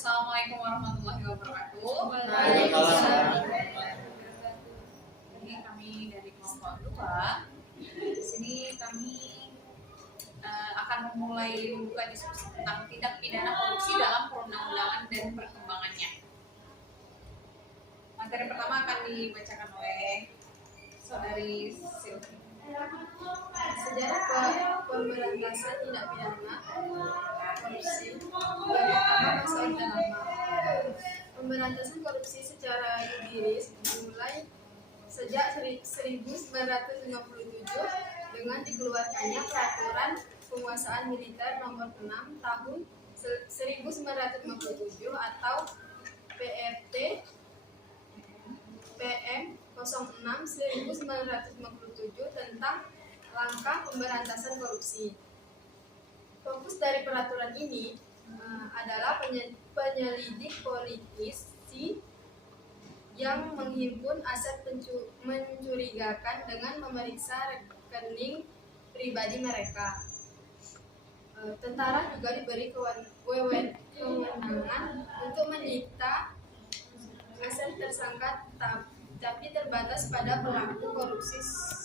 Assalamualaikum warahmatullahi wabarakatuh. Waalaikumsalam. Ini kami dari kelompok 2. Di sini kami akan memulai membuka diskusi tentang tindak pidana korupsi dalam perundang-undangan dan perkembangannya. Materi pertama akan dibacakan oleh Saudari Silvi. Sejarah pemberantasan tindak pidana korupsi pertama masa Orde Lama. Pemberantasan korupsi secara empiris dimulai sejak 1957 dengan dikeluarkannya Peraturan Penguasaan Militer Nomor 6 Tahun 1957 atau PRT PM 06 1957 tentang langkah pemberantasan korupsi. Fokus dari peraturan ini adalah penyelidik politisi yang menghimpun aset mencurigakan dengan memeriksa rekening pribadi mereka. Tentara juga diberi kewenangan untuk menyita aset tersangka, tapi terbatas pada pelaku korupsi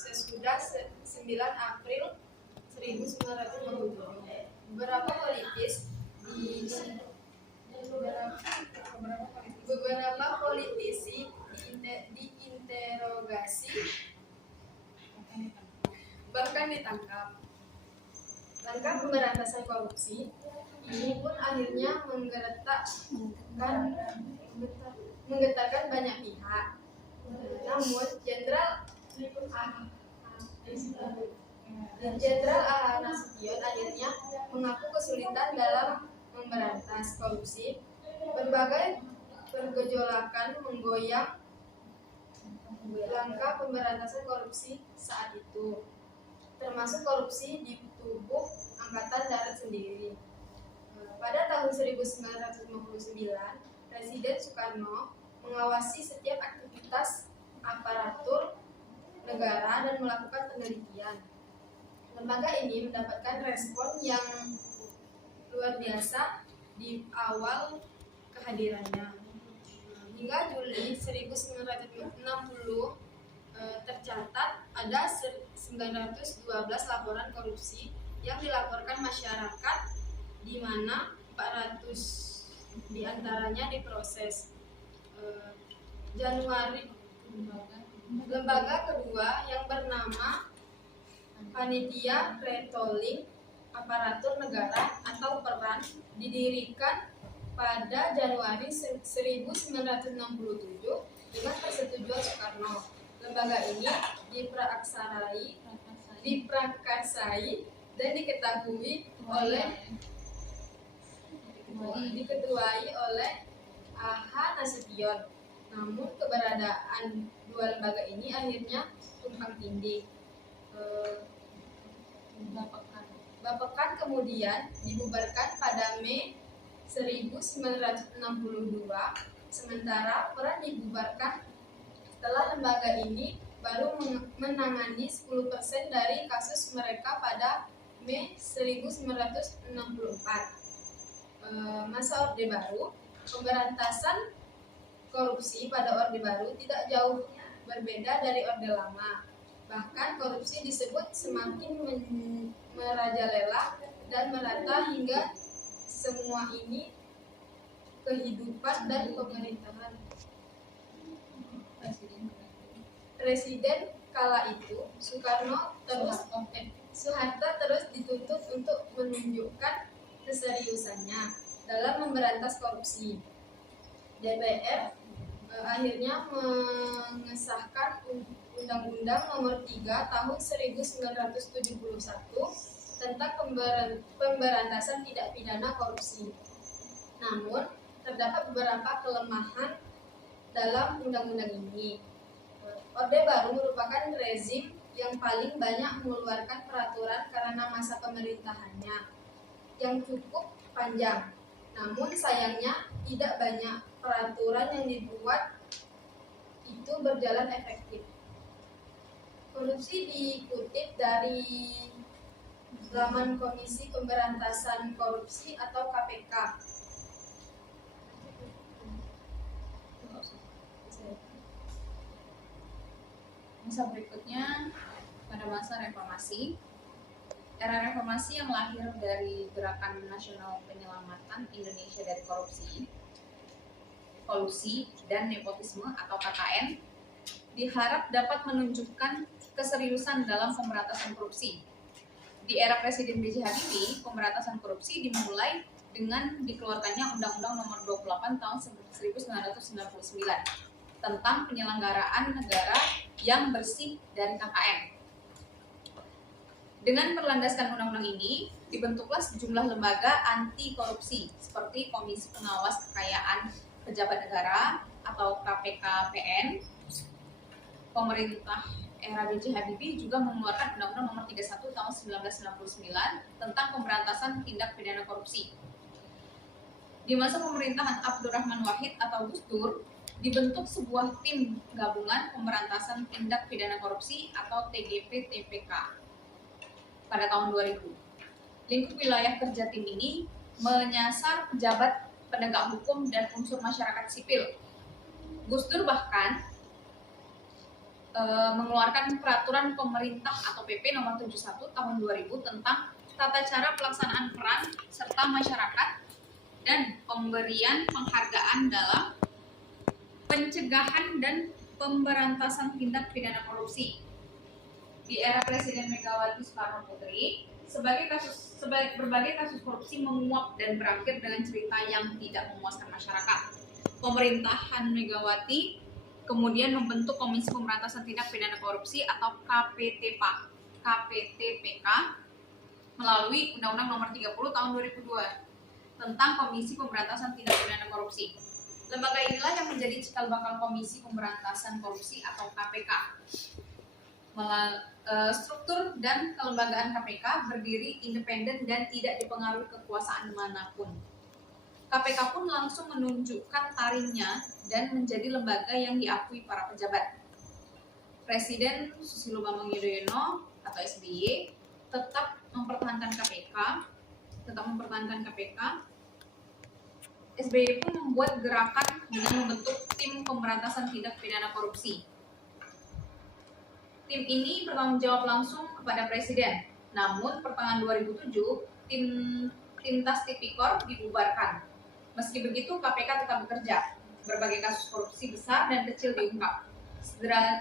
sesudah 9 April 1957. Beberapa politisi diinterogasi bahkan ditangkap. Langkah pemberantasan korupsi ini pun akhirnya menggetarkan banyak pihak. Namun Jenderal A.H. Nasution akhirnya mengaku kesulitan dalam memberantas korupsi. Berbagai pergejolakan menggoyang langkah pemberantasan korupsi saat itu, termasuk korupsi di tubuh Angkatan Darat sendiri. Pada tahun 1959, Presiden Soekarno mengawasi setiap aktivitas aparatur negara dan melakukan penelitian. Lembaga ini mendapatkan respon yang luar biasa di awal kehadirannya. Hingga Juli 1960 tercatat ada 912 laporan korupsi yang dilaporkan masyarakat, di mana 400 diantaranya diproses. Januari, lembaga kedua yang bernama Panitia Retolling Aparatur Negara atau PERAN didirikan pada Januari 1967 dengan persetujuan Soekarno. Lembaga ini diprakarsai dan diketuai oleh A.H. Nasution. Namun keberadaan dua lembaga ini akhirnya tumpang tindih. Bapekan kemudian dibubarkan pada Mei 1962, sementara PERAN dibubarkan setelah lembaga ini baru menangani 10% dari kasus mereka pada Mei 1964. Masa Orde Baru, pemberantasan korupsi pada Orde Baru tidak jauh berbeda dari Orde Lama. Bahkan korupsi disebut semakin merajalela dan merata hingga semua ini kehidupan dan pemerintahan. Presiden kala itu Soeharto terus dituntut untuk menunjukkan keseriusannya dalam memberantas korupsi. DPR akhirnya mengesahkan Undang-Undang Nomor 3 Tahun 1971 tentang pemberantasan tindak pidana korupsi. Namun, terdapat beberapa kelemahan dalam undang-undang ini. Orde Baru merupakan rezim yang paling banyak mengeluarkan peraturan karena masa pemerintahannya yang cukup panjang. Namun sayangnya tidak banyak peraturan yang dibuat itu berjalan efektif. Korupsi dikutip dari laman Komisi Pemberantasan Korupsi atau KPK. Masa berikutnya pada masa reformasi. Era reformasi yang lahir dari Gerakan Nasional Penyelamatan Indonesia dari Korupsi, Kolusi, dan Nepotisme atau KKN diharap dapat menunjukkan keseriusan dalam pemberantasan korupsi. Di era Presiden B.J. Habibie, pemberantasan korupsi dimulai dengan dikeluarkannya Undang-Undang Nomor 28 Tahun 1999 tentang penyelenggaraan negara yang bersih dari KKN. Dengan berlandaskan undang-undang ini, dibentuklah sejumlah lembaga anti korupsi seperti Komisi Pengawas Kekayaan Pejabat Negara atau KPKPN. Pemerintah era B.J. Habibie juga mengeluarkan Undang-Undang Nomor 31 Tahun 1999 tentang pemberantasan tindak pidana korupsi. Di masa pemerintahan Abdurrahman Wahid atau Gus Dur, dibentuk sebuah tim gabungan pemberantasan tindak pidana korupsi atau TGP-TPK pada tahun 2000. Lingkup wilayah kerja tim ini menyasar pejabat penegak hukum dan unsur masyarakat sipil. Gus Dur bahkan mengeluarkan peraturan pemerintah atau PP nomor 71 tahun 2000 tentang tata cara pelaksanaan peran serta masyarakat dan pemberian penghargaan dalam pencegahan dan pemberantasan tindak pidana korupsi. Di era Presiden Megawati Soekarno Putri, berbagai kasus korupsi menguap dan berakhir dengan cerita yang tidak memuaskan masyarakat. Pemerintahan Megawati kemudian membentuk Komisi Pemberantasan Tindak Pidana Korupsi atau KPTPK melalui Undang-Undang Nomor 30 Tahun 2002 tentang Komisi Pemberantasan Tindak Pidana Korupsi. Lembaga inilah yang menjadi cikal bakal Komisi Pemberantasan Korupsi atau KPK. Struktur dan kelembagaan KPK berdiri independen dan tidak dipengaruhi kekuasaan manapun. KPK pun langsung menunjukkan taringnya dan menjadi lembaga yang diakui para pejabat. Presiden Susilo Bambang Yudhoyono atau SBY tetap mempertahankan KPK. SBY pun membuat gerakan dengan membentuk tim pemberantasan tindak pidana korupsi. Tim ini bertanggung jawab langsung kepada Presiden. Namun, pertengahan 2007, tim Tas Tipikor dibubarkan. Meski begitu, KPK tetap bekerja. Berbagai kasus korupsi besar dan kecil diungkap.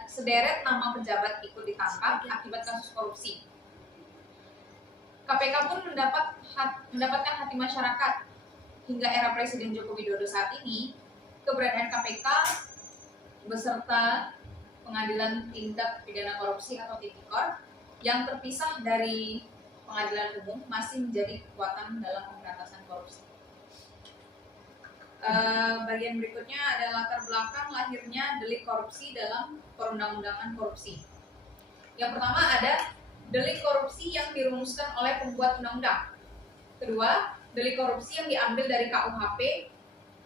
Sederet nama pejabat ikut ditangkap akibat kasus korupsi. KPK pun mendapatkan hati masyarakat. Hingga era Presiden Joko Widodo saat ini, keberadaan KPK beserta Pengadilan Tindak Pidana Korupsi atau Tipikor yang terpisah dari pengadilan umum masih menjadi kekuatan dalam pemberantasan korupsi. Bagian berikutnya ada latar belakang lahirnya delik korupsi dalam perundang-undangan korupsi. Yang pertama ada delik korupsi yang dirumuskan oleh pembuat undang-undang. Kedua, delik korupsi yang diambil dari KUHP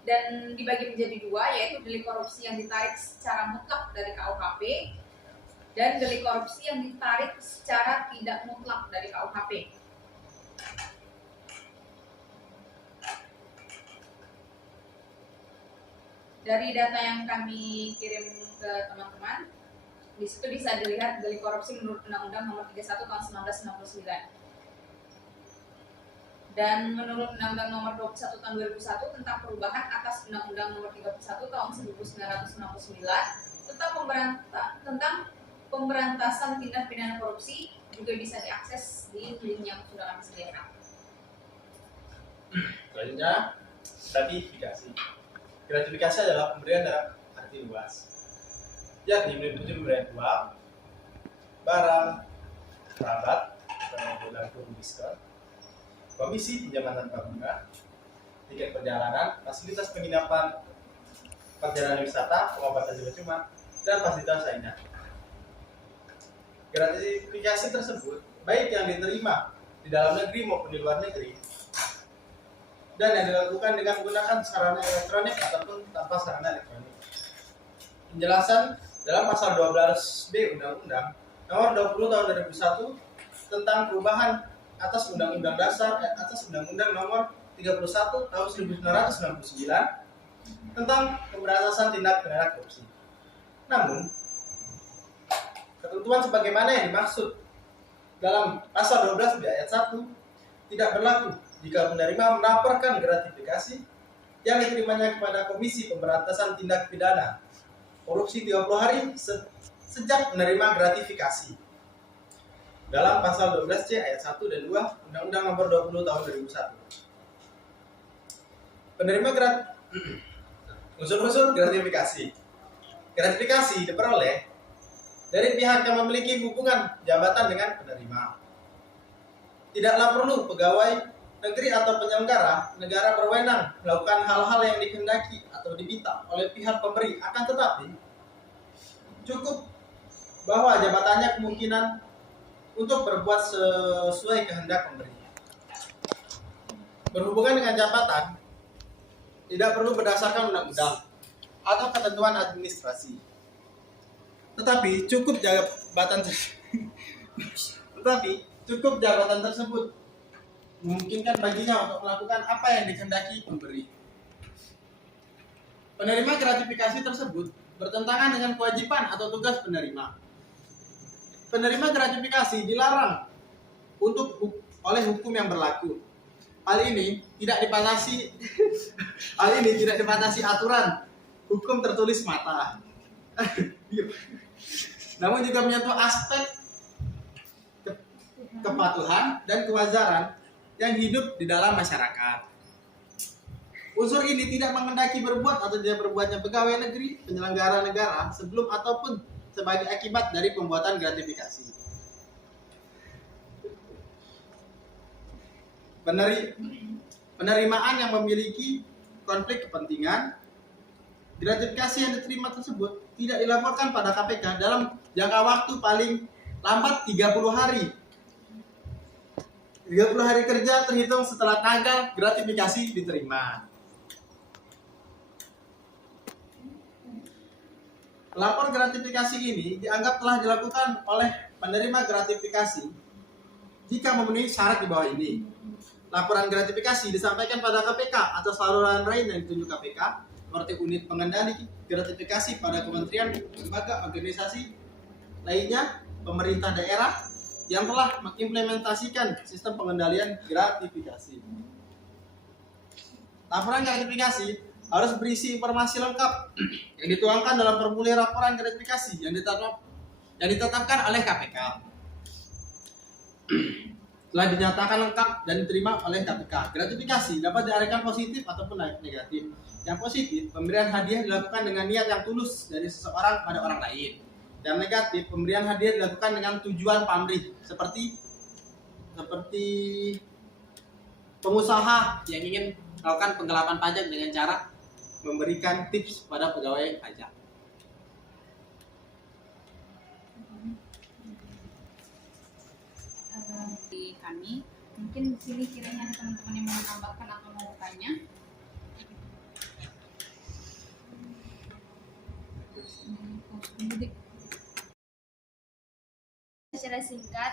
dan dibagi menjadi dua, yaitu delik korupsi yang ditarik secara mutlak dari KUHP dan delik korupsi yang ditarik secara tidak mutlak dari KUHP. Dari data yang kami kirim ke teman-teman, di situ bisa dilihat delik korupsi menurut Undang-Undang Nomor 31 Tahun 1999. Dan menurut Undang-Undang Nomor 21 Tahun 2001 tentang perubahan atas Undang-Undang Nomor 31 Tahun 1969 tentang pemberantasan tindak pidana korupsi juga bisa diakses di link yang sudah kami sediakan. Selanjutnya, gratifikasi. Gratifikasi adalah pemberian dalam arti luas, yakni meliputi pemberian uang, barang, kerabat, dalam kurung diskon, komisi pinjaman tanpa bunga, tiket perjalanan, fasilitas penginapan, perjalanan wisata, pengobatan juga cuma, dan fasilitas lainnya. Gratifikasi tersebut baik yang diterima di dalam negeri maupun di luar negeri, dan yang dilakukan dengan menggunakan sarana elektronik ataupun tanpa sarana elektronik. Penjelasan dalam pasal 12B Undang-Undang Nomor 20 Tahun 2001 tentang perubahan atas Undang-Undang Dasar atas Undang-Undang Nomor 31 Tahun 1999 tentang pemberantasan tindak pidana korupsi. Namun, ketentuan sebagaimana yang dimaksud dalam pasal 12 di ayat 1 tidak berlaku jika penerima melaporkan gratifikasi yang diterimanya kepada Komisi Pemberantasan Tindak Pidana Korupsi 30 hari sejak menerima gratifikasi dalam pasal 12C ayat 1 dan 2 Undang-Undang Nomor 20 Tahun 2001. Unsur-unsur gratifikasi. Gratifikasi diperoleh dari pihak yang memiliki hubungan jabatan dengan penerima. Tidaklah perlu pegawai negeri atau penyelenggara negara berwenang melakukan hal-hal yang dikehendaki atau diminta oleh pihak pemberi, akan tetapi cukup bahwa jabatannya kemungkinan untuk berbuat sesuai kehendak pemberi. Berhubungan dengan jabatan tidak perlu berdasarkan undang-undang atau ketentuan administrasi. Tetapi cukup jabatan tersebut memungkinkan baginya untuk melakukan apa yang dikehendaki pemberi. Penerima gratifikasi tersebut bertentangan dengan kewajiban atau tugas penerima. Penerima gratifikasi dilarang oleh hukum yang berlaku. Hal ini tidak dibatasi aturan hukum tertulis mata. Namun juga menyentuh aspek kepatuhan dan kewajaran yang hidup di dalam masyarakat. Unsur ini tidak mengendaki berbuat atau tidak berbuatnya pegawai negeri, penyelenggara negara sebelum ataupun sebagai akibat dari pembuatan gratifikasi. Penerimaan yang memiliki konflik kepentingan, gratifikasi yang diterima tersebut tidak dilaporkan pada KPK dalam jangka waktu paling lambat 30 hari. 30 hari kerja terhitung setelah tanggal gratifikasi diterima. Lapor gratifikasi ini dianggap telah dilakukan oleh penerima gratifikasi jika memenuhi syarat di bawah ini. Laporan gratifikasi disampaikan pada KPK atau saluran lain yang ditunjuk KPK seperti unit pengendali gratifikasi pada kementerian, lembaga, organisasi lainnya, pemerintah daerah yang telah mengimplementasikan sistem pengendalian gratifikasi. Laporan gratifikasi harus berisi informasi lengkap yang dituangkan dalam formulir laporan gratifikasi yang ditetapkan oleh KPK. Telah dinyatakan lengkap dan diterima oleh KPK. Gratifikasi dapat diartikan positif ataupun negatif. Yang positif, pemberian hadiah dilakukan dengan niat yang tulus dari seseorang pada orang lain. Yang negatif, pemberian hadiah dilakukan dengan tujuan pamrih, seperti pengusaha yang ingin melakukan penggelapan pajak dengan cara memberikan tips pada pegawai pajak. Di kami, mungkin di sini kiranya ada teman-teman yang mau menambahkan atau mau bertanya. Secara singkat,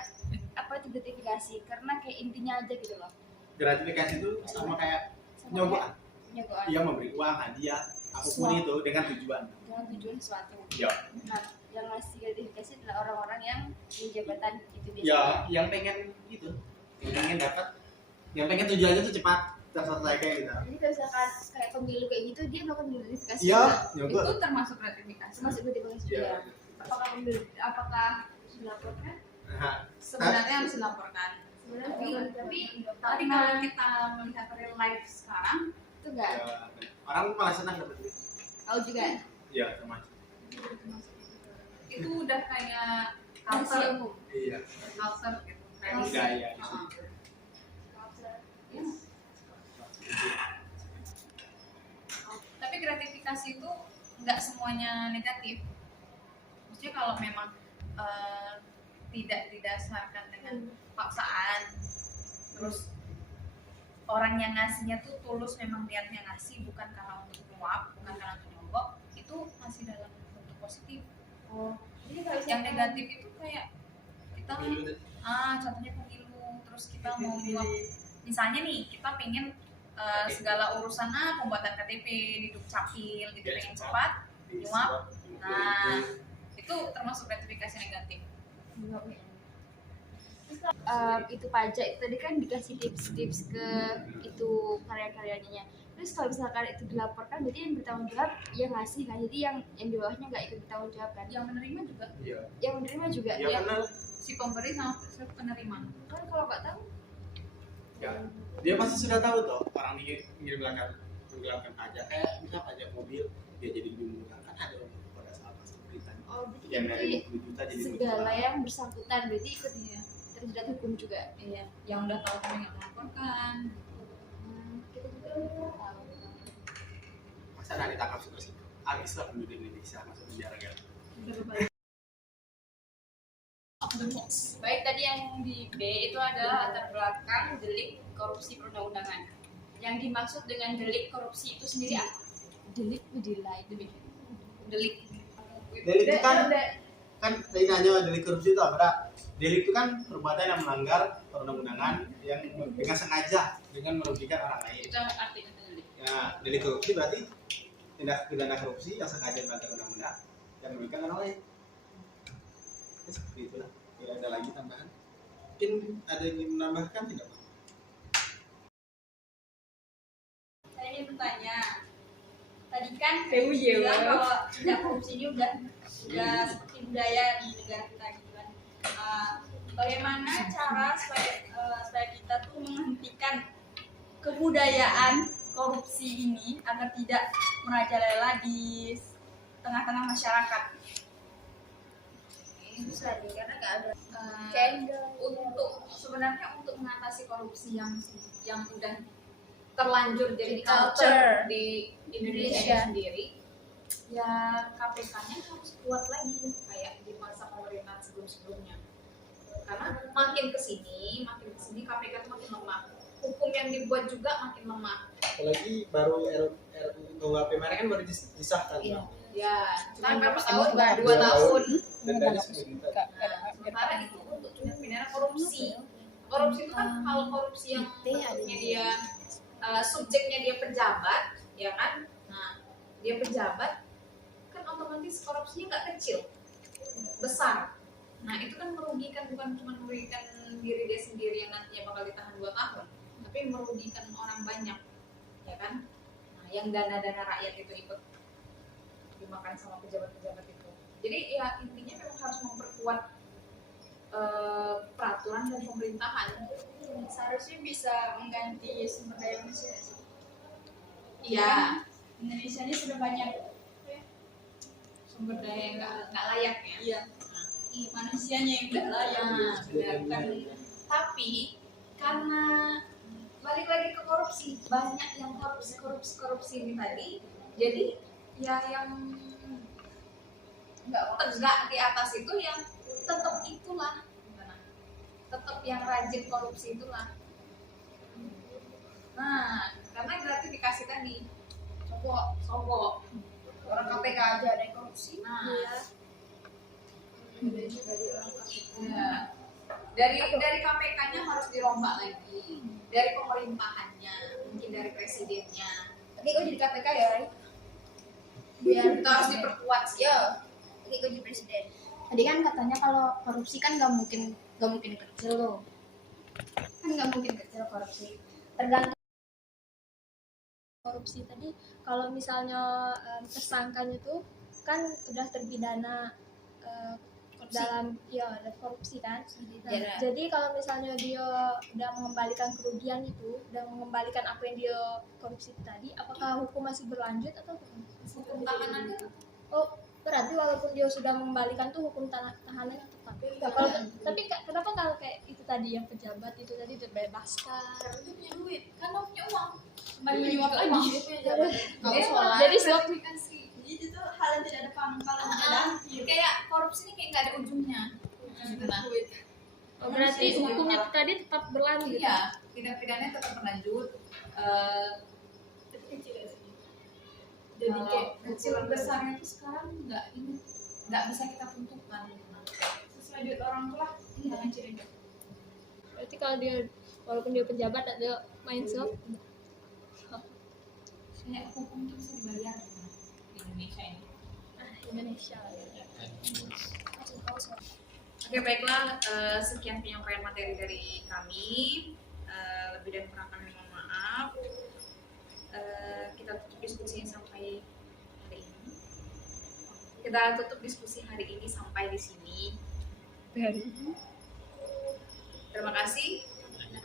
apa itu gratifikasi? Karena kayak intinya aja gitu loh. Gratifikasi itu sama kayak nyoba. Penyogokan. Ia memberi uang, hadiah, apapun itu dengan tujuan. Dengan tujuan sesuatu. Ya. Nah, yang ngasih gratifikasi adalah orang-orang yang di jabatan itu biasa. Ya, yang pengen itu, yang pengen dapat, yang pengen tujuannya itu cepat terselesaikan gitu. Jadi kalau misalkan kayak pemilu kayak gitu, dia melakukan gratifikasi. Iya, juga. nyoba. Itu termasuk gratifikasi. Termasuk gratifikasi juga. Iya. Apakah pemilu, apakah harus dilaporkan? Nah, Sebenarnya harus dilaporkan. Sebenarnya Tapi kalau kita melihat real life sekarang, itu enggak. ya, orang malah senang dapat duit. Tahu juga. Iya, sama. itu udah kayak Rahasia culture, umum. Iya. culture gitu. Budaya. Heeh. Ya. Tapi gratifikasi itu nggak semuanya negatif. Maksudnya kalau memang tidak didasarkan dengan paksaan, terus orang yang ngasihnya tuh tulus, memang niatnya ngasih, bukan karena untuk nyuap, bukan karena untuk nyogok, itu masih dalam bentuk positif. Oh, jadi kalau Yang misalkan- negatif itu kayak kita contohnya pemilu, terus kita mau nyuap, misalnya nih kita pengen segala urusan pembuatan KTP di Dukcapil gitu Biar pengen cepat. cepat nyuap. Disuap. Nah, itu termasuk gratifikasi negatif. Itu pajak itu tadi kan dikasih tips-tips ke itu karya-karyanya. Terus kalau misalkan itu dilaporkan, berarti yang bertanggung jawab yang ngasih kan, jadi yang di bawahnya nggak ikut bertanggung jawab kan? Yang menerima juga, Iya. Yang menerima juga. Iya Yang benar. si pemberi sama si penerima. Kan kalau nggak tahu, Ya. Dia pasti sudah tahu toh orang mengelapkan pajak kayak misal pajak mobil dia jadi lebih murah kan ada pada saat pas berita. oh berarti Yang dari 50 juta jadi 50 segala juta. yang bersangkutan berarti ikut terjerat hukum juga. Iya, yang udah tahu kan yang melaporkan. Kita juga nggak tahu. Masa nggak ditangkap suka sih? Habis lah penduduk Indonesia masuk penjara kan. Baik, tadi yang di B itu adalah latar belakang delik korupsi perundang-undangan. Yang dimaksud dengan delik korupsi itu sendiri apa? Delik menilai delik. Delik. Delik itu kan tadi nanya delik korupsi itu apa? Delik itu kan perbuatan yang melanggar perundang-undangan yang dengan sengaja dengan merugikan orang lain. Itu artinya delik. Ya, delik korupsi berarti tindak pidana korupsi yang sengaja melanggar undang-undang yang merugikan orang lain. Ya, seperti itulah. Tidak ada lagi tambahan. Mungkin ada yang ingin menambahkan tidak? Saya ingin bertanya, tadi kan iya, bilang kalau tindak korupsi ini udah seperti budaya di negara kita gitu kan. Bagaimana cara supaya kita tuh menghentikan kebudayaan korupsi ini agar tidak merajalela di tengah-tengah masyarakat? Susah nih karena nggak ada sebenarnya untuk mengatasi korupsi yang udah terlanjur jadi culture di Indonesia sendiri, ya KPK-nya harus kuat lagi kayak di masa pemerintahan sebelum-sebelumnya. Karena makin kesini KPK itu makin lemah, hukum yang dibuat juga makin lemah. Apalagi baru RUU KUHP kemarin kan baru disahkan. Iya. Bang. Ya, cuma berapa Emang tahun? juga 2 tahun. Dendanya 10 juta. Nah, sementara itu untuk tindak pidana korupsi. Korupsi itu kan hal korupsi yang bentuknya dia subjeknya dia pejabat, ya kan? Nah, dia pejabat kan otomatis korupsinya nggak kecil, besar. Nah, itu kan merugikan, bukan cuma merugikan diri dia sendiri yang nantinya bakal ditahan 2 tahun, tapi merugikan orang banyak, ya kan? Nah, yang dana-dana rakyat itu ikut dimakan sama pejabat-pejabat itu. Jadi ya intinya memang harus memperkuat peraturan dan pemerintahan. Seharusnya bisa mengganti sumber daya manusia sih. Iya, Indonesia ini sudah banyak sumber daya yang nggak layak ya. iya manusianya yang tidak layak. Nah, benar kan. Tapi karena balik lagi ke korupsi, banyak yang korupsi ini tadi, jadi ya yang nggak tegak di atas itu yang tetap itulah, tetap yang rajin korupsi itulah. Nah, karena gratifikasi tadi, sogok orang KPK aja ada yang korupsi. Nah, ya. dari KPK-nya harus dirombak lagi, dari pemerintahannya, mungkin dari presidennya. Tapi kok jadi KPK ya, Rai? Biar itu harus diperkuat sih. Yo, tapi kok jadi presiden? Tadi kan katanya kalau korupsi kan nggak mungkin kecil loh, kan nggak mungkin kecil korupsi, tergantung korupsi tadi. Kalau misalnya tersangkanya tuh kan udah terpidana dalam ada korupsi kan. Nah, jadi kalau misalnya dia udah mengembalikan kerugian itu, udah mengembalikan apa yang dia korupsi tadi, apakah hukum masih berlanjut atau bukan? Hukum tahanannya Oh, berarti walaupun dia sudah mengembalikan tuh hukum tahanan yang tetap. Tapi kenapa kalau kayak itu tadi yang pejabat itu tadi dibebaskan? dia punya duit, kan dia punya uang. Kembali menyuap lagi. Jadi suap Itu tuh hal yang tidak ada pangkalan, tidak ada akhir. Kayak korupsi ini kayak nggak ada ujungnya. Nah, berarti hukumnya tadi tetap berlanjut. iya, tindak pidananya tetap berlanjut. Kecil ya sih. Jadi kayak kecil besarnya itu sekarang nggak bisa kita tentukan. Sesuai duit orang tua, jangan ciri. Berarti kalau dia walaupun dia pejabat ada main suap. kayak hukum itu bisa dibayar gitu di Indonesia ini. Indonesia ya. Oke, baiklah, sekian penyampaian materi dari kami. Lebih dan kurang kami mohon maaf. Kita tutup diskusinya sampai hari ini. Kita tutup diskusi hari ini sampai di sini. Terima kasih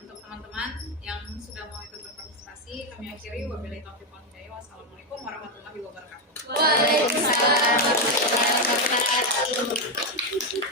untuk teman-teman yang sudah mau ikut berpartisipasi. Kami akhiri, wabillahi taufiq wal hidayah. Wassalamualaikum warahmatullahi wabarakatuh. Waalaikumsalam warahmatullahi wabarakatuh.